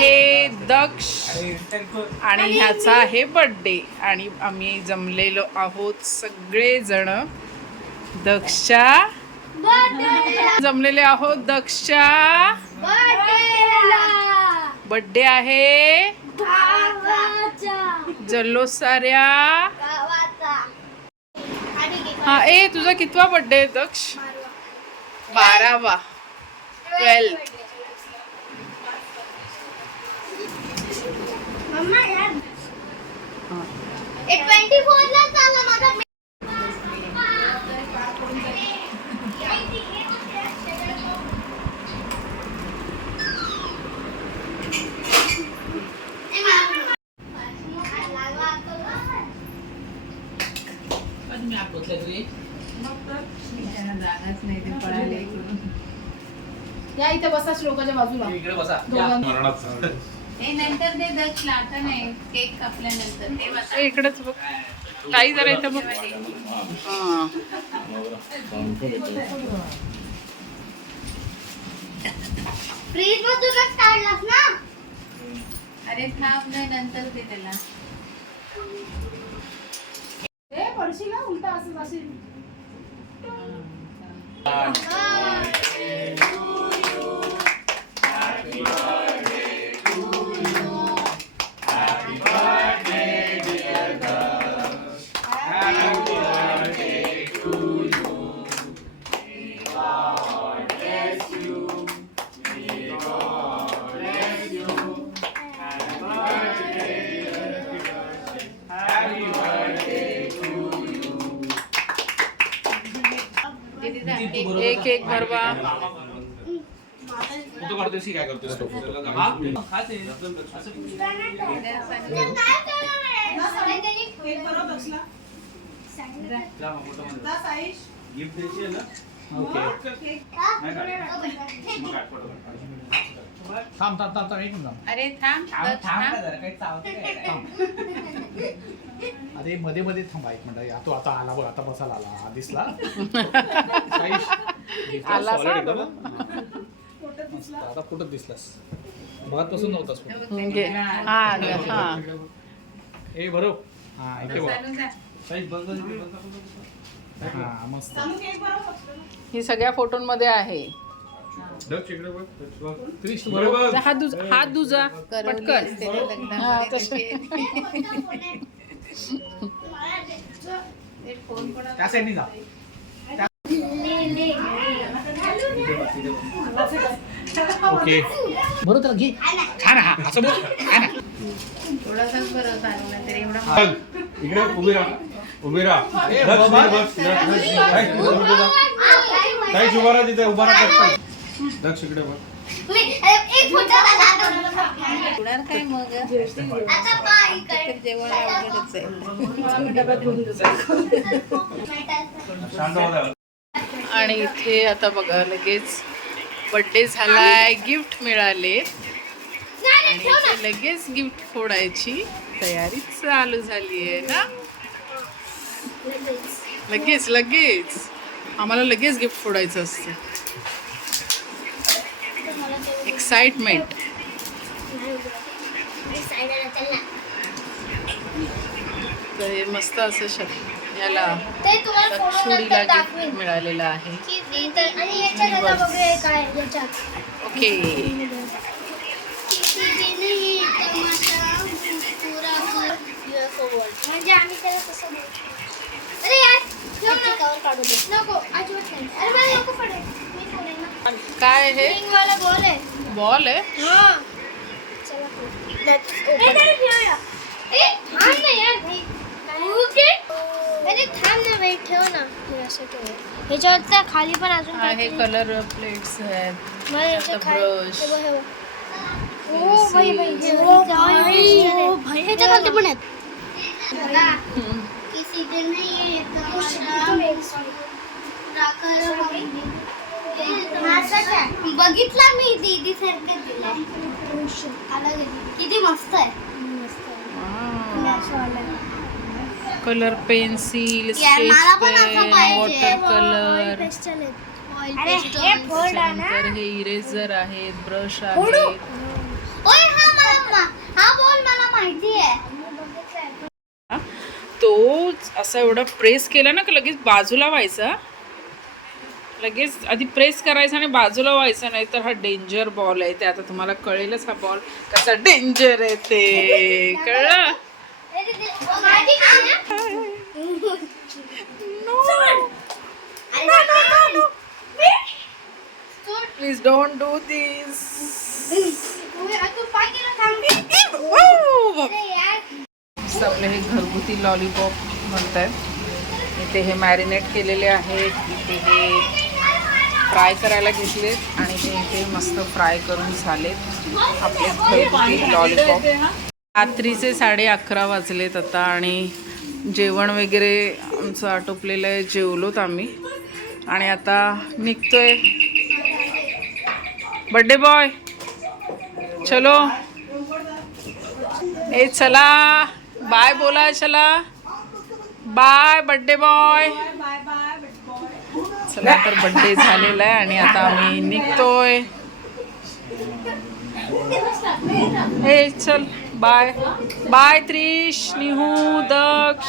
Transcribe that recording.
आहे दक्ष आणि ह्याचा आहे बर्थडे आणि आम्ही जमलेलो आहोत सगळेजण दक्षच्या जमलेले आहोत दक्षच्या बड्डे आहे जल्लो साऱ्या हा ए तुझा कितवा बड्डे आहे दक्ष? बारावा. ट्वेल्थ या इथे बसा श्लोकाच्या बाजूला. इकडे बसा. ते नंतर ते दक्ष लाटा नाही केक कापल्यानंतर. ते इकडेच बघ. ताई जरा इथं बघ. हा फ्रीज मधूनच काढलास ना? अरे थांब नाही नंतर दे त्याला. ए पडशील ना उलटा असं असेल एक एक भरवा फोटो काढतोय की काय करतो हा? हा असं गिफ्ट द्यायची आहे ना ओके. थांब थांब थांब. थांब एक मिनिट अरे थांब थांब. अरे मध्ये मध्ये थांबा एक मिनिट या तो आता आला बघ आता बसायला आला. हा दिसला? साईश, आला solid हा. मस्त, आता कुठं दिसलास? बघतपासून नव्हतास कुठं. हा हा ए बरोबर हा इथे बघ. जा. हा मस्त. ही सगळ्या फोटोंमध्ये आहे. हात दुज हात दुजा. पटकन. हा, तसं. जा. ओके. बरोबर त्याला घे. छान आहे हा. असं थोडासाच बरं तरी एवढा इकडे उभी राहा. उभी राहा. उभी राहा. साईज उभा राहा. तिथे उभा राहा. दक्ष इकडे बघ. मी एक फोटो काढला. होणार काय मग? आता पाय तर जेवण अवघडच आहे. शांत बघा आणि इथे आता बघा लगेच बर्थडे झालाय गिफ्ट मिळाले. आणि इथे लगेच गिफ्ट फोडायची. तयारी चालू झाली आहे ना? लगेच लगेच. आम्हाला लगेच गिफ्ट फोडायचं असतं. एक्साइटमेंट तर हे मस्त असं शक याला नंतर गिफ्ट मिळालेलं आहे. ओके किसी दिन ही तमाशा पूरा कर UFO world. म्हणजे आम्ही त्याला कसं बोलतो अरे यार ठेव ना कवर काढू दे नको अजिबात नाही अरे मला नको पडेल मी फोडेल ना काय हे? बॉल आहे. बॉल आहे? हां. हे ह्याच्यावर त्या खाली पण अजून आहे काहीतरी- कलर प्लेट्स आहेत. हे हे. ओ भाई भाई हे ओ भाई खाली पण आहेत. किसी दिन ये बघितला मी दीदी सारखे दिला किती मस्त आहे. कलर पेन्सिल वॉटर कलर हे इरेजर आहेत ब्रश आहेत. तो असा एवढा प्रेस केला ना की लगेच बाजूला व्हायचा लगेच आधी प्रेस करायचा आणि बाजूला व्हायचं नाही तर हा डेंजर बॉल आहे. ते आता तुम्हाला कळेलच हा बॉल कसा डेंजर आहे ते. कळलं? प्लीज डोंट डू दिस आपले हे घरगुती लॉलीपॉप म्हणत आहेत इथे हे मॅरिनेट केलेले आहेत. इथे हे फ्राय करायला घेतलेत आणि ते इथे मस्त फ्राय करून झालेत. आपले घरगुती लॉलीपॉप रात्रीचे साडे अकरा वाजलेत आता आणि जेवण वगैरे आमचं आटोपलेलं आहे जेवलोत आम्ही. आणि आता निघतोय. बड्डे बॉय चलो. ए चला. बाय बोला चला. बाय बड्डे बॉय चला तर बड्डे झालेला आहे आणि आता आम्ही निघतोय. हे चल बाय बाय त्रिश निहू दक्ष.